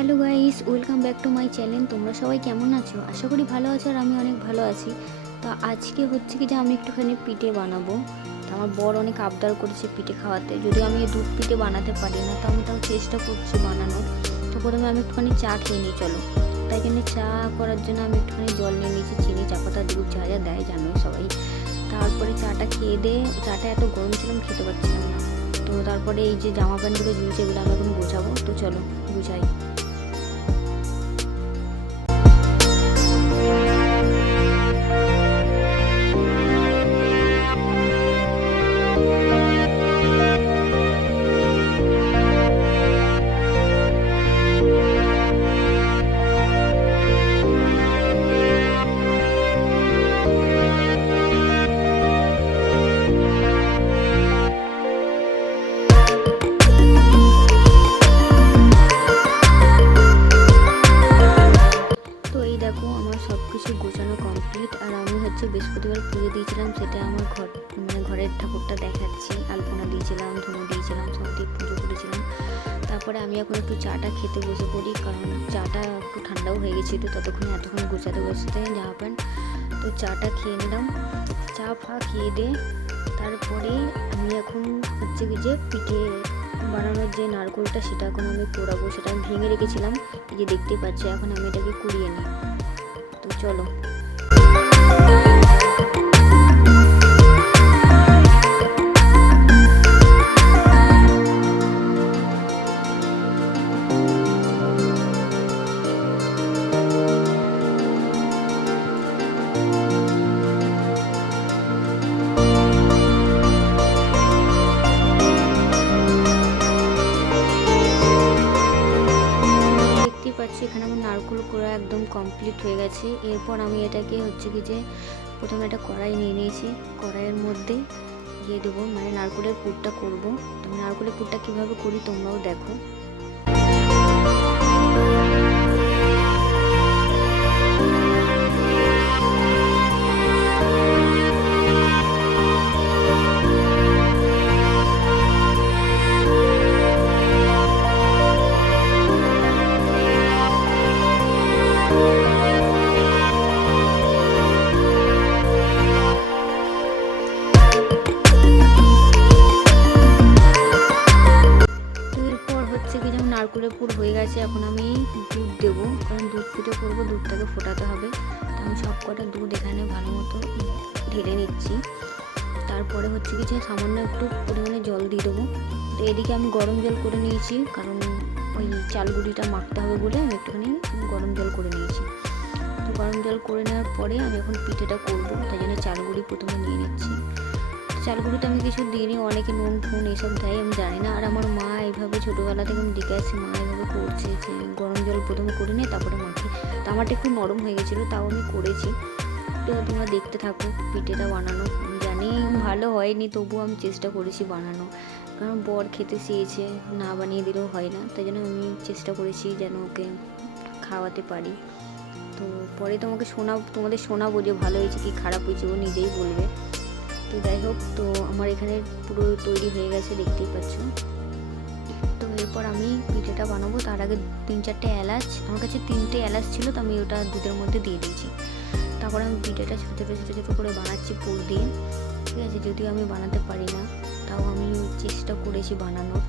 Hello guys, welcome back to my channel. তোমরা সবাই কেমন আছো? আশা করি ভালো আছো, আর আমি অনেক ভালো আছি। তো আজকে হচ্ছে কি যে আমি একটুখানি পিঠে বানাবো। তো আমার বর অনেক আবদার করেছে পিঠে খাওয়াতে। যদি আমি দুধ পিঠে বানাতে পারি না, তো আমি তাও চেষ্টা করছি বানানোর। তো প্রথমে আমি একটুখানি চা খেয়ে নিই, চলো। তাই জন্য চা করার জন্য আমি একটুখানি জল নিয়ে নিয়েছি, চিনি, চা পাতা, দুধ, যা যা দেয় জানোই সবাই। তারপরে চাটা খেয়ে দিয়ে, চাটা এত গরম ছিল আমি খেতে পারছিলাম না। তো তারপরে এই যে জামা প্যান্টগুলো ঝুলছে, এগুলো আমি এখন গোছাবো। তো চলো গুছাই। তো এই দেখো, আমার সব কিছু গোছানো কমপ্লিট। আর আমি হচ্ছে বৃহস্পতিবার পুজো দিয়েছিলাম, সেটা আমার ঘরের ঠাকুরটা দেখাচ্ছি। আলপনা দিয়েছিলাম, ধুনো দিয়েছিলাম, সব দিয়ে পুজো করেছিলাম। তারপরে আমি এখন একটু চাটা খেতে বসে পড়ি, কারণ চাটা একটু ঠান্ডাও হয়ে গেছিলো এতক্ষণ গোছাতে বসতে জামা প্যান্ট। তো চাটা খেয়ে নিলাম, চা ফা খেয়ে দিয়ে তারপরে আমি এখন হচ্ছে কি যে পিঠে বানানোর যে নারকোলটা, সেটা এখন আমি পোড়াবো। সেটা আমি ভেঙে রেখেছিলাম, এই যে দেখতেই পাচ্ছি। এখন আমি এটাকে কুড়িয়ে নিই। তো চলো। দেখতেই পাচ্ছি এখানে আমার নারকোল কোড়া একদম কমপ্লিট হয়ে গেছে। এরপর আমি এটাকে হচ্ছে কি যে প্রথমে একটা কড়াই নিয়ে নিয়েছি। কড়াইয়ের মধ্যে দিয়ে দেবো, মানে নারকোলের পুরটা করবো। তো আমি নারকোলের পুরটা কীভাবে করি তোমরাও দেখো। তো এরপর হচ্ছে কি যেমন নারকোলের পুর হয়ে গেছে, এখন আমি দুধ দেবো, কারণ দুধ পিঠে করবো, দুধটাকে ফোটাতে হবে। তো আমি সব কটা দুধ এখানে ভালো মতো ঢেলে নিচ্ছি। তারপরে হচ্ছে কি যে সামান্য একটু পরিমাণে জল দিয়ে দেবো। তো এদিকে আমি গরম জল করে নিয়েছি, কারণ ওই চালগুড়িটা মাখতে হবে বলে আমি একটুখানি গরম জল করে নিয়েছি। তো গরম জল করে নেওয়ার পরে আমি এখন পিঠেটা করবো, তাই জন্য চালগুড়ি প্রথমে নিয়ে নিচ্ছি। চালগুড়িতে আমি কিছু দিইনি, অনেকে নুন ফুন এইসব দেয়, আমি জানি না। আর আমার মা এইভাবে ছোটোবেলা থেকে আমি দেখে আসছি, মা এইভাবে করছে যে গরম জল প্রথমে করে নিয়ে তারপরে মাখি। তো আমারটা একটু নরম হয়ে গেছিলো, তাও আমি করেছি। তো তোমরা দেখতে থাকো পিঠেটা বানানো। আমি জানি ভালো হয়নি, তবুও আমি চেষ্টা করেছি বানানো, কারণ বর খেতে চেয়েছে, না বানিয়ে দিলেও হয় না। তাই জন্য আমি চেষ্টা করেছি যেন ওকে খাওয়াতে পারি। তো পরে তোমাদের শোনাবো যে ভালো হয়েছে কি খারাপ হয়েছে, ও নিজেই বলবে। তো যাই হোক, তো আমার এখানে পুরো তৈরি হয়ে গেছে, দেখতেই পাচ্ছ। তো এরপর আমি পিঠেটা বানাবো। তার আগে 3-4টে এলাচ, আমার কাছে 3টে এলাচ ছিল, তো আমি ওটা দুধের মধ্যে দিয়ে দিয়েছি। তারপরে আমি পিঠেটা ছোটো ছোটো ছোটো ছোটো করে বানাচ্ছি পুর দিয়ে। ঠিক আছে, যদিও আমি বানাতে পারি না, তাও আমি চেষ্টা করেছি বানানোর,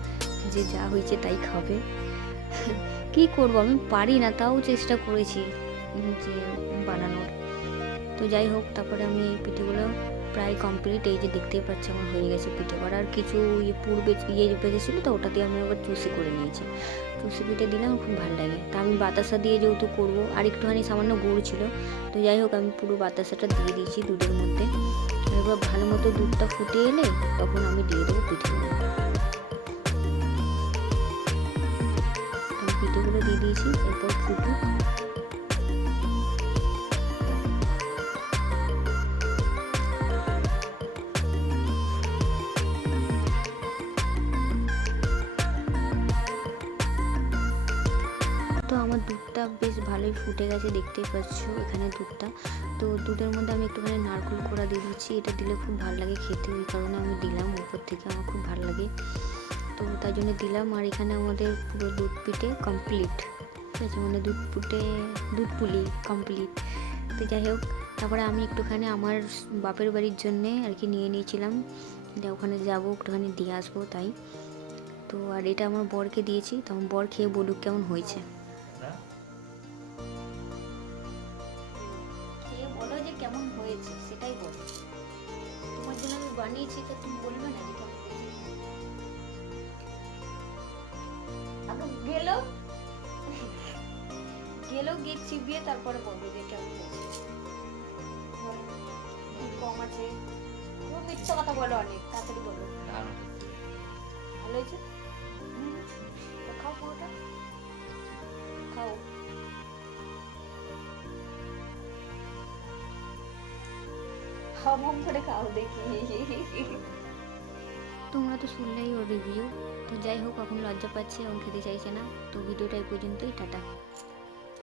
যে যা হয়েছে তাই খাবে। কি করব, আমি পারি না, তাও চেষ্টা করেছি যে বানানোর। তো যাই হোক, তারপরে আমি এই পিঠেগুলো প্রায় কমপ্লিট। এই যে দেখতেই পাচ্ছি আমার হয়ে গেছে পিঠে করা। আর কিছু বেঁচেছিলো, তো ওটা দিয়ে আমি আবার চুষি করে নিয়েছি। চুষি পিঠে দিলে আমার খুব ভালো লাগে। তা আমি বাতাসা দিয়ে যেহেতু করবো, আর একটুখানি সামান্য গুড় ছিল, তো যাই হোক আমি পুরো বাতাসাটা দিয়ে দিয়েছি দুধের মধ্যে। এবার ভালো মতো দুধটা ফুটে এলে তখন আমি দিয়ে দেবো পিঠেগুলো। আমি পিঠেগুলো দিয়ে দিয়েছি, এরপর ফুটুক। তো আমার দুধটা বেশ ভালোই ফুটে গেছে, দেখতেই পাচ্ছ এখানে দুধটা। তো দুধের মধ্যে আমি একটুখানি নারকেল কোড়া দিয়ে দিচ্ছি, এটা দিলে খুব ভালো লাগে খেতে, ওই কারণে আমি দিলাম উপর থেকে, আমার খুব ভালো লাগে, তো তাই জন্য দিলাম। আর এখানে আমাদের পুরো দুধ পিঠে কমপ্লিট। ঠিক আছে, মানে দুধ পুলি কমপ্লিট। তো যাই হোক, তারপরে আমি একটুখানি আমার বাপের বাড়ির জন্যে আর কি নিয়ে নিয়েছিলাম, যে ওখানে যাবো একটুখানি দিয়ে আসবো তাই। তো আর এটা আমার বরকে দিয়েছি, তো আমার বর খেয়ে বলুক কেমন হয়েছে, খেয়ে বলো যে কেমন হয়েছে, সেটাই বলো। তোমার জন্য আমি বানিয়েছি, তো তুমি বলবে না যে কেমন হয়েছে। আগে গিয়ে চিবিয়ে তারপরে বলবে যে কেমন হয়েছে। কম আছে, মিথ্যা কথা বলো, অনেক তাড়াতাড়ি বলো ভালো হয়েছে। তো খাও পুরোটা, খাও। হাম করে খাও দেখি। তোমরা তো শুনলেই ওর রিভিউ। তো যাই হোক, এখন লজ্জা পাচ্ছে, এখন খেতে চাইছে না। তো ভিডিওটা এই পর্যন্তই, টাটা।